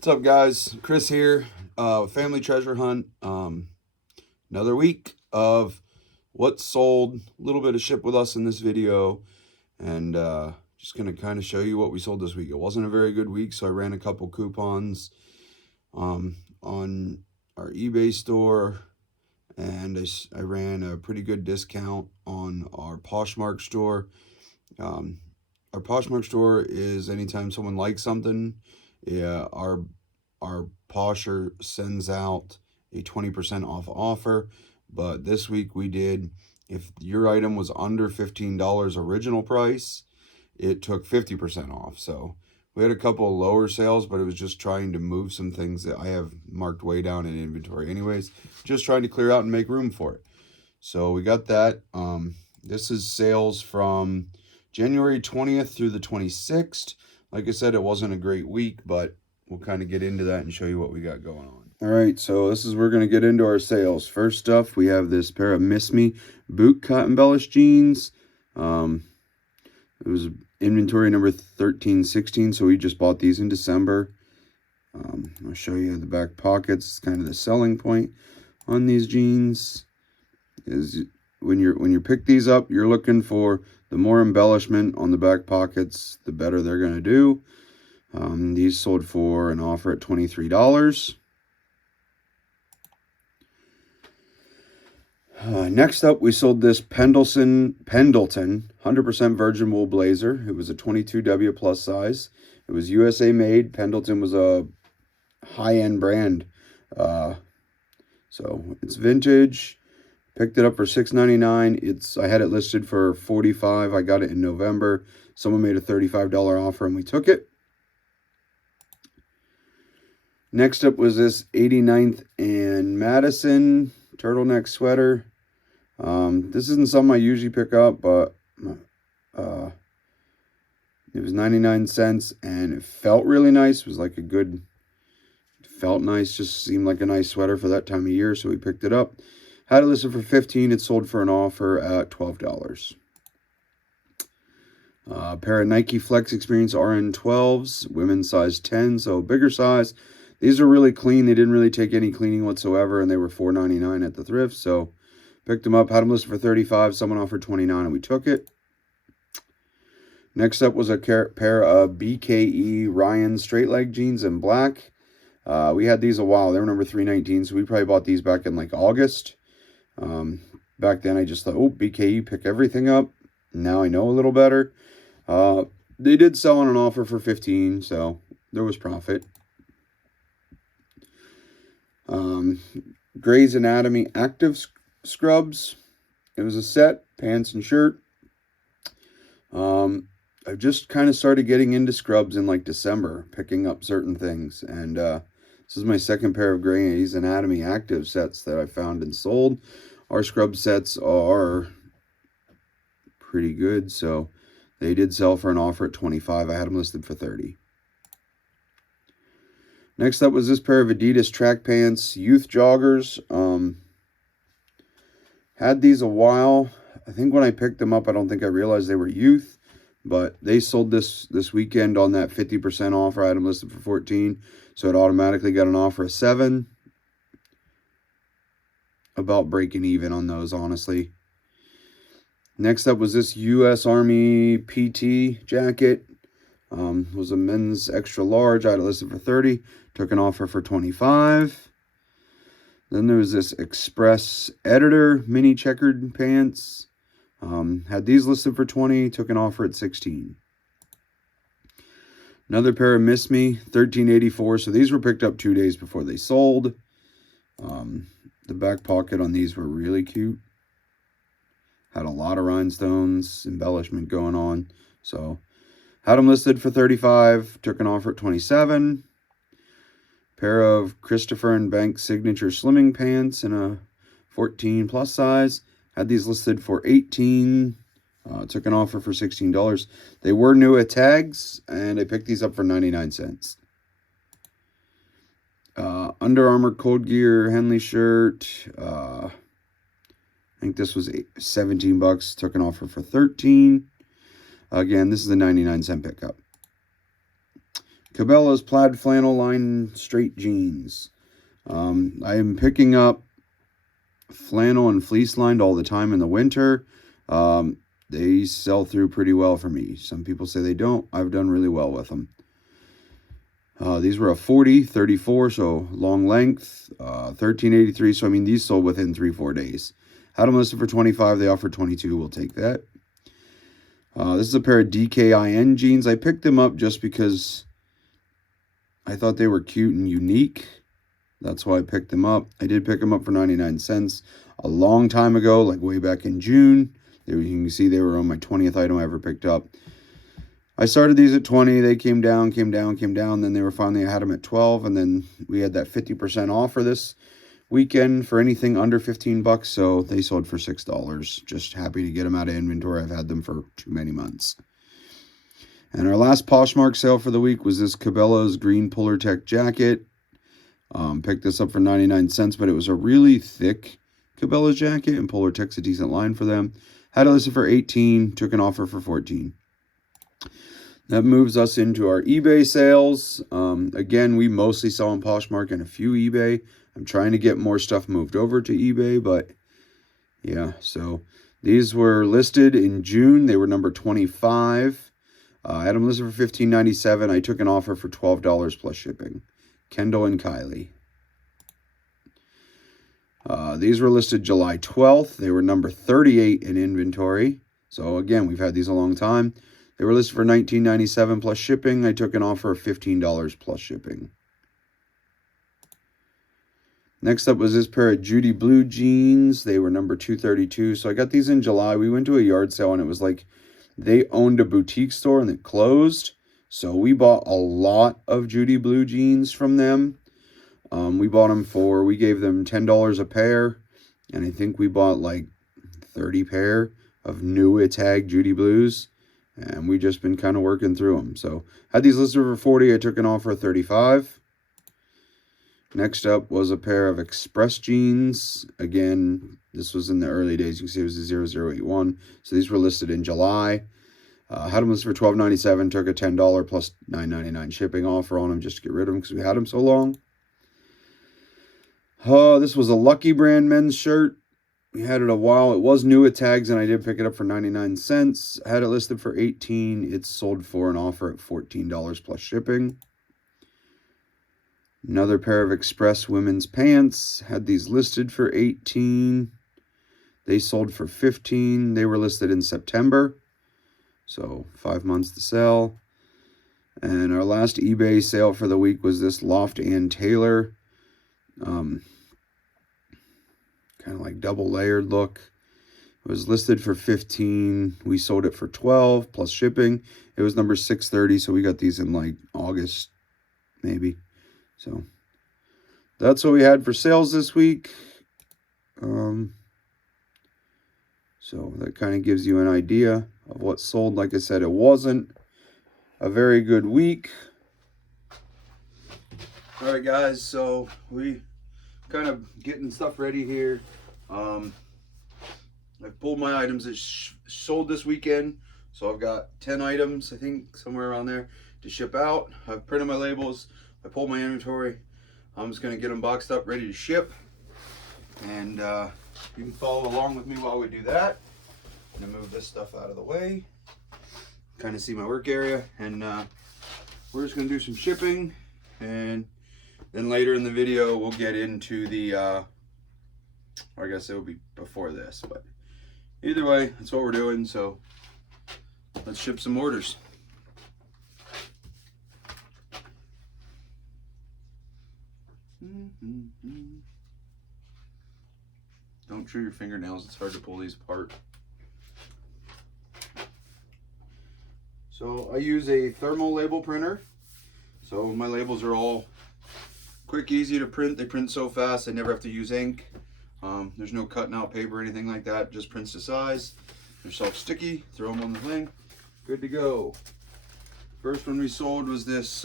What's up, guys? Chris here, Family Treasure Hunt. Another week of what sold, a little bit of ship with us in this video, and just going to kind of show you what we sold this week. It wasn't a very good week, so I ran a couple coupons on our eBay store, and I ran a pretty good discount on our Poshmark store. Our Poshmark store is anytime someone likes something, yeah, our Posher sends out a 20% off offer. But this week we did, if your item was under $15 original price, it took 50% off. So we had a couple of lower sales, but it was just trying to move some things that I have marked way down in inventory anyways, just trying to clear out and make room for it. So we got that. This is sales from January 20th through the 26th. Like I said, it wasn't a great week, but we'll kind of get into that and show you what we got going on. All right, so this is we're going to get into our sales. First off, we have this pair of Miss Me boot cut embellished jeans. It was inventory number 1316, so we just bought these in December. I'll show you the back pockets. It's kind of the selling point on these jeans. Is when you pick these up, you're looking for the more embellishment on the back pockets, the better they're going to do. These sold for an offer at $23. Next up, we sold this Pendleton 100% virgin wool blazer. It was a 22W plus size. It was USA made. Pendleton was a high-end brand. So it's vintage. Picked it up for $6.99. I had it listed for $45. I got it in November. Someone made a $35 offer and we took it. Next up was this 89th and Madison turtleneck sweater. This isn't something I usually pick up, but it was 99 cents and it felt really nice. It was like felt nice, just seemed like a nice sweater for that time of year, so we picked it up. Had it listed for $15. It sold for an offer at $12. A pair of Nike Flex Experience RN12s, women's size 10, so bigger size. These are really clean. They didn't really take any cleaning whatsoever, and they were $4.99 at the thrift, so picked them up. Had them listed for $35. Someone offered $29, and we took it. Next up was a pair of BKE Ryan straight leg jeans in black. We had these a while. They were number 319, so we probably bought these back in like August. Back then I just thought, oh, BKE, pick everything up. Now I know a little better. They did sell on an offer for $15, so there was profit. Grey's Anatomy Active Scrubs. It was a set, pants and shirt. I just kind of started getting into scrubs in like December, picking up certain things. And this is my second pair of Grey's Anatomy Active sets that I found and sold. Our scrub sets are pretty good, so they did sell for an offer at $25. I had them listed for $30. Next up was this pair of Adidas track pants, youth joggers. Had these a while. I think when I picked them up, I don't think I realized they were youth, but they sold this weekend on that 50% offer. I had them listed for $14, so it automatically got an offer of $7. About breaking even on those, honestly. Next up was this U.S. Army PT jacket. Was a men's extra large. I had it listed for $30. Took an offer for $25. Then there was this Express Editor mini checkered pants. Had these listed for $20. Took an offer at $16. Another pair of Miss Me, $13.84. So these were picked up 2 days before they sold. The back pocket on these were really cute. Had a lot of rhinestones, embellishment going on. So had them listed for $35. Took an offer at $27. Pair of Christopher & Banks signature slimming pants in a 14 plus size. Had these listed for $18. Took an offer for $16. They were new at tags, and I picked these up for 99 cents. Under Armour Cold Gear Henley shirt. I think this was $17. Took an offer for $13. Again, this is a 99 cent pickup. Cabela's plaid flannel line straight jeans. I am picking up flannel and fleece lined all the time in the winter. They sell through pretty well for me. Some people say they don't. I've done really well with them. These were a 40, 34, so long length, 13.83. So I mean, these sold within 3-4 days. Had them listed for 25. They offered 22. We'll take that. This is a pair of DKIN jeans. I picked them up just because I thought they were cute and unique. That's why I picked them up. I did pick them up for 99 cents a long time ago, like way back in June. You can see they were on my 20th item I ever picked up. I started these at 20. They came down. Then they were finally, I had them at 12. And then we had that 50% offer this weekend for anything under 15 bucks. So they sold for $6. Just happy to get them out of inventory. I've had them for too many months. And our last Poshmark sale for the week was this Cabela's green Polar Tech jacket. Picked this up for 99 cents, but it was a really thick Cabela's jacket, and Polar Tech's a decent line for them. Had it listed for 18, took an offer for 14. That moves us into our eBay sales. Again, we mostly sell on Poshmark and a few eBay. I'm trying to get more stuff moved over to eBay, but yeah, so these were listed in June. They were number 25. I had them listed for $15.97. I took an offer for $12 plus shipping. Kendall and Kylie. These were listed July 12th. They were number 38 in inventory. So again, we've had these a long time. They were listed for $19.97 plus shipping. I took an offer of $15 plus shipping. Next up was this pair of Judy blue jeans. They were number 232. So I got these in July. We went to a yard sale and it was like they owned a boutique store and it closed. So we bought a lot of Judy blue jeans from them. We bought them we gave them $10 a pair. And I think we bought like 30 pair of new tag Judy blues. And we just been kind of working through them. So had these listed for 40. I took an offer of 35. Next up was a pair of Express jeans. Again, this was in the early days. You can see it was a 0081. So these were listed in July. Had them listed for $12.97. Took a $10 plus $9.99 shipping offer on them just to get rid of them because we had them so long. This was a Lucky Brand men's shirt. We had it a while. It was new at tags, and I did pick it up for 99 cents. Had it listed for 18. It's sold for an offer at $14 plus shipping. Another pair of Express women's pants. Had these listed for 18. They sold for 15. They were listed in September. So 5 months to sell. And our last eBay sale for the week was this Loft and Taylor. Kind of like double layered look. It was listed for 15. We sold it for 12 plus shipping. It was number 630. So we got these in like August, maybe. So that's what we had for sales this week. So that kind of gives you an idea of what sold. Like I said, it wasn't a very good week. All right, guys. So we kind of getting stuff ready here. I've pulled my items that sold this weekend. So I've got 10 items, I think, somewhere around there to ship out. I've printed my labels. I pulled my inventory. I'm just going to get them boxed up, ready to ship. And you can follow along with me while we do that. I'm going to move this stuff out of the way. Kind of see my work area. And we're just going to do some shipping. And then later in the video, we'll get into the, or I guess it will be before this. But either way, that's what we're doing. So let's ship some orders. Don't chew your fingernails, it's hard to pull these apart. So I use a thermal label printer. So my labels are all quick, easy to print. They print so fast, I never have to use ink. There's no cutting out paper or anything like that, just prints to size. They're self-sticky, throw them on the thing, good to go. First one we sold was this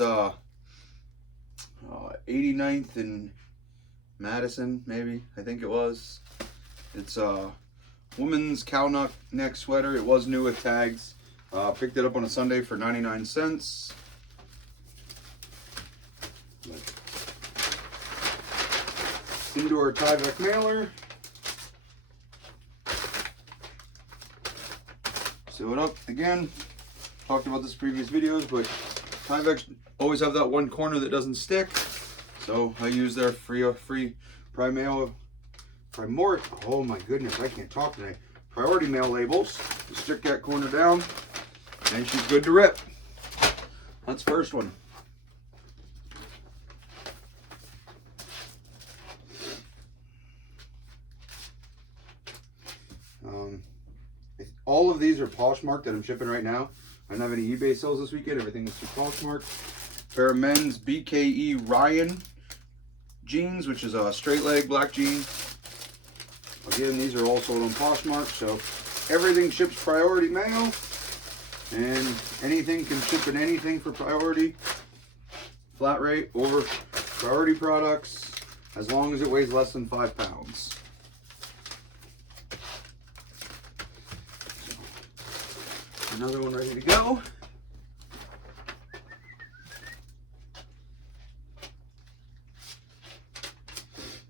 89th and Madison, maybe, I think it was. It's a woman's cow neck sweater. It was new with tags. Picked it up on a Sunday for 99 cents. into our Tyvek mailer. Seal it up. Again, talked about this in previous videos, but Tyvek always have that one corner that doesn't stick. So I use their free oh my goodness, I can't talk today. Priority mail labels. You stick that corner down and she's good to rip. That's the first one. All of these are Poshmark that I'm shipping right now. I don't have any eBay sales this weekend. Everything is through Poshmark. Pair of men's BKE Ryan jeans, which is a straight leg black jean. Again, these are all sold on Poshmark, so everything ships priority mail, and anything can ship in anything for priority, flat rate, or priority products, as long as it weighs less than 5 pounds. Another one ready to go.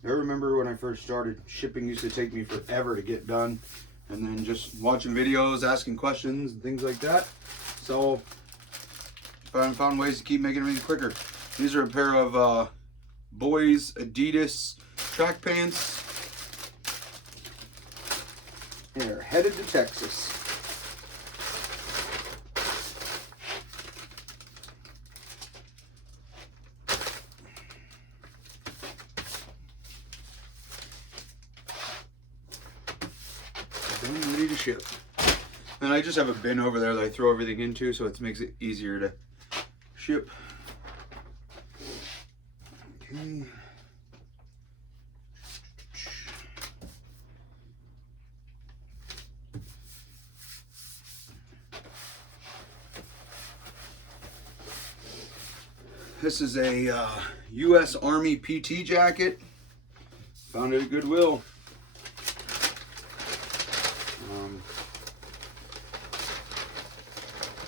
I remember when I first started, shipping used to take me forever to get done, and then just watching videos, asking questions and things like that. So I found ways to keep making everything quicker. These are a pair of boys Adidas track pants. They're headed to Texas. Ready to ship. And I just have a bin over there that I throw everything into, so it makes it easier to ship. Okay. This is a U.S. Army PT jacket. Found it at Goodwill.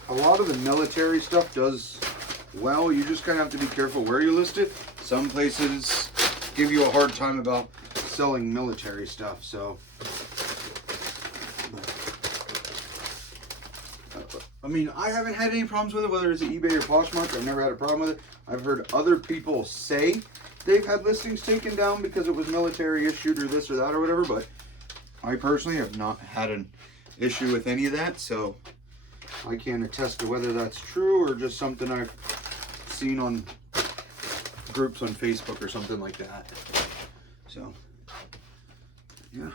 A lot of the military stuff does well. You just kind of have to be careful where you list it. Some places give you a hard time about selling military stuff. So, I mean, I haven't had any problems with it, whether it's at eBay or Poshmark. I've never had a problem with it. I've heard other people say they've had listings taken down because it was military issued or this or that or whatever, but I personally have not had an issue with any of that, so I can't attest to whether that's true or just something I've seen on groups on Facebook or something like that. So, yeah.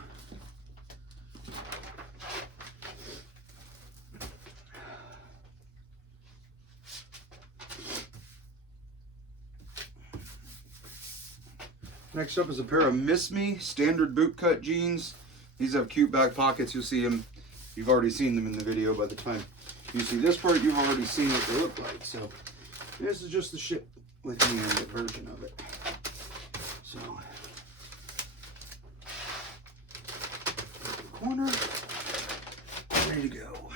Next up is a pair of Miss Me standard bootcut jeans. These have cute back pockets. You'll see them. You've already seen them in the video. By the time you see this part, you've already seen what they look like. So this is just the ship with me version of it. So corner, ready to go.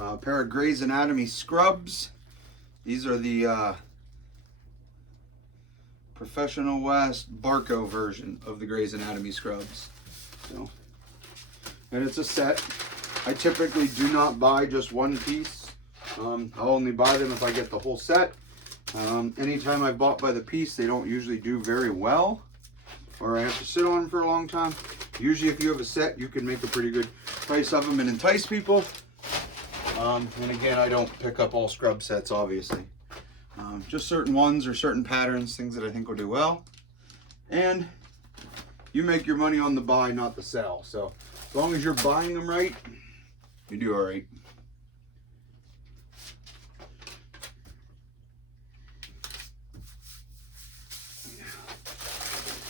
A pair of Grey's Anatomy scrubs. These are the Professional West Barco version of the Grey's Anatomy scrubs. So, and it's a set. I typically do not buy just one piece. I'll only buy them if I get the whole set. Anytime I've bought by the piece, they don't usually do very well, or I have to sit on them for a long time. Usually if you have a set, you can make a pretty good price of them and entice people. And again, I don't pick up all scrub sets, obviously. Just certain ones or certain patterns, things that I think will do well. And you make your money on the buy, not the sell. So as long as you're buying them right, you do all right.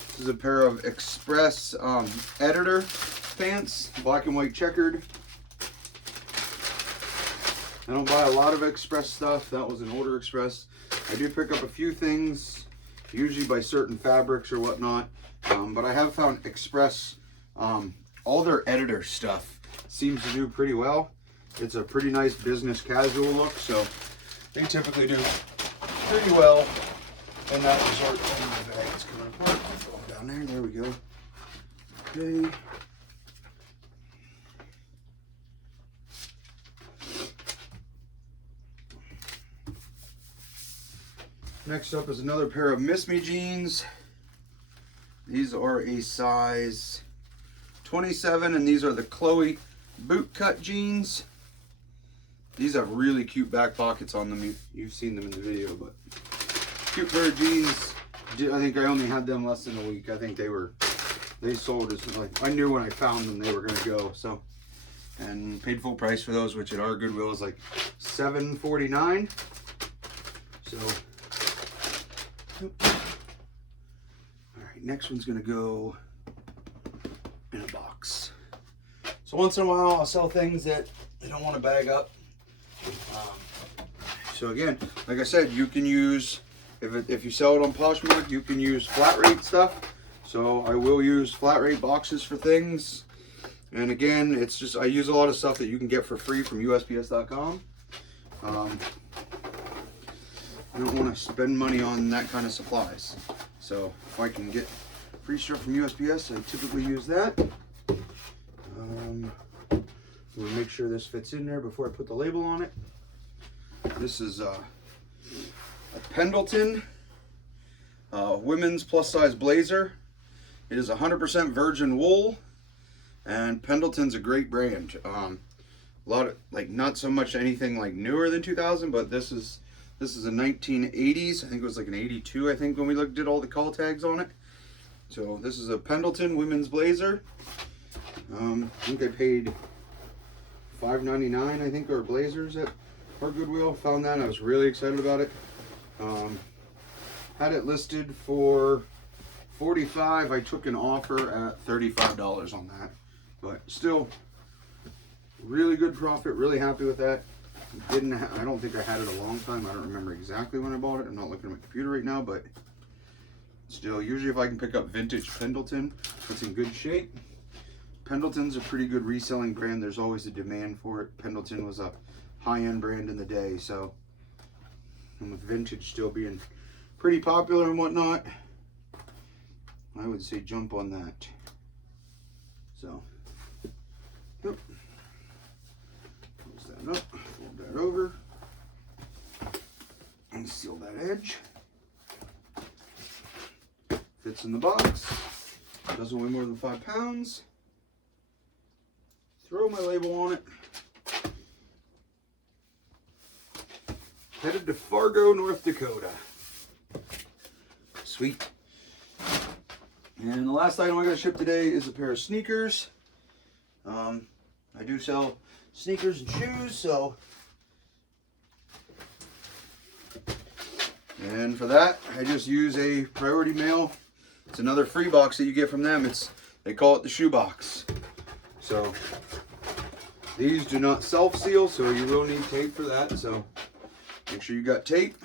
This is a pair of Express editor pants, black and white checkered. I don't buy a lot of Express stuff. That was an Order Express. I do pick up a few things, usually by certain fabrics or whatnot. But I have found Express, all their editor stuff seems to do pretty well. It's a pretty nice business casual look, so they typically do pretty well in that resort. Oh, my bag is coming apart. Going down there. There we go. Okay. Next up is another pair of Miss Me jeans. These are a size 27, and these are the Chloe boot cut jeans. These have really cute back pockets on them. You've seen them in the video, but cute pair of jeans. I think I only had them less than a week. I think they sold as like, I knew when I found them they were gonna go. So, and paid full price for those, which at our Goodwill is like $7.49. So, all right, next one's gonna go in a box. So once in a while I'll sell things that I don't want to bag up. So again, like I said, you can use, if you sell it on Poshmark, you can use flat rate stuff. So I will use flat rate boxes for things. And again, it's just, I use a lot of stuff that you can get for free from USPS.com. I don't want to spend money on that kind of supplies. So if I can get free stuff from USPS, I typically use that. We'll make sure this fits in there before I put the label on it. This is a Pendleton women's plus size blazer. It is 100% virgin wool, and Pendleton's a great brand. A lot of, like, not so much anything like newer than 2000, but this is a 1980s. I think it was like an 82, I think, when we did all the call tags on it. So this is a Pendleton women's blazer. I think I paid $5.99, I think, our blazers at our Goodwill. Found that, I was really excited about it. Had it listed for $45. I took an offer at $35 on that, but still really good profit. Really happy with that. I don't think I had it a long time. I don't remember exactly when I bought it. I'm not looking at my computer right now, but still, usually if I can pick up vintage Pendleton, it's in good shape. Pendleton's a pretty good reselling brand. There's always a demand for it. Pendleton was a high-end brand in the day, so, and with vintage still being pretty popular and whatnot, I would say jump on that. So, yep. Close that up, fold that over, and seal that edge. Fits in the box. Doesn't weigh more than 5 pounds. Throw my label on it. Headed to Fargo, North Dakota. Sweet. And the last item I got to ship today is a pair of sneakers. I do sell sneakers and shoes, so. And for that, I just use a priority mail. It's another free box that you get from them. They call it the shoe box. So these do not self-seal, so you will need tape for that. So make sure you got tape.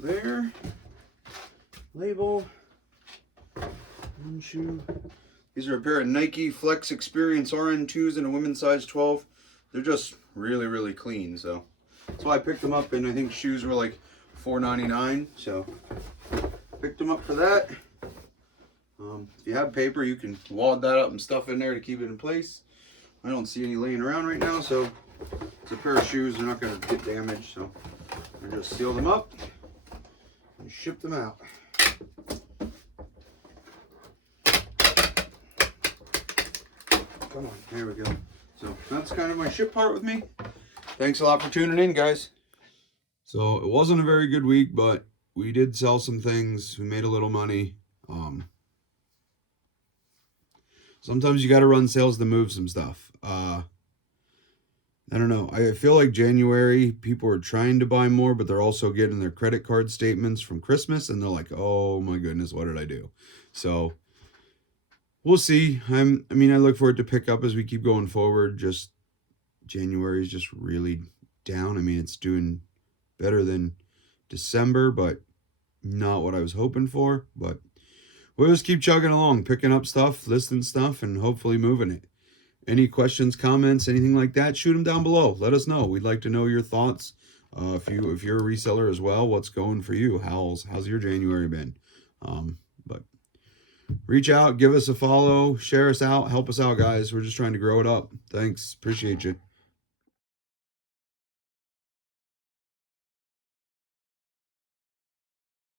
There. Label. One shoe. These are a pair of Nike Flex Experience RN2s in a women's size 12. They're just really, really clean. So that's why I picked them up, and I think shoes were like $4.99. So picked them up for that. If you have paper, you can wad that up and stuff in there to keep it in place. I don't see any laying around right now, so it's a pair of shoes. They're not going to get damaged, so I just seal them up and ship them out. Come on, there we go. So that's kind of my ship part with me. Thanks a lot for tuning in, guys. So it wasn't a very good week, but we did sell some things. We made a little money. Sometimes you got to run sales to move some stuff. I don't know. I feel like January, people are trying to buy more, but they're also getting their credit card statements from Christmas, and they're like, oh my goodness, what did I do? So we'll see. I mean, I look for it to pick up as we keep going forward. Just January is just really down. I mean, it's doing better than December, but not what I was hoping for. But we'll just keep chugging along, picking up stuff, listing stuff, and hopefully moving it. Any questions, comments, anything like that, shoot them down below. Let us know. We'd like to know your thoughts. If you're a reseller as well, what's going for you? How's your January been? But reach out, give us a follow, share us out, help us out, guys. We're just trying to grow it up. Thanks. Appreciate you.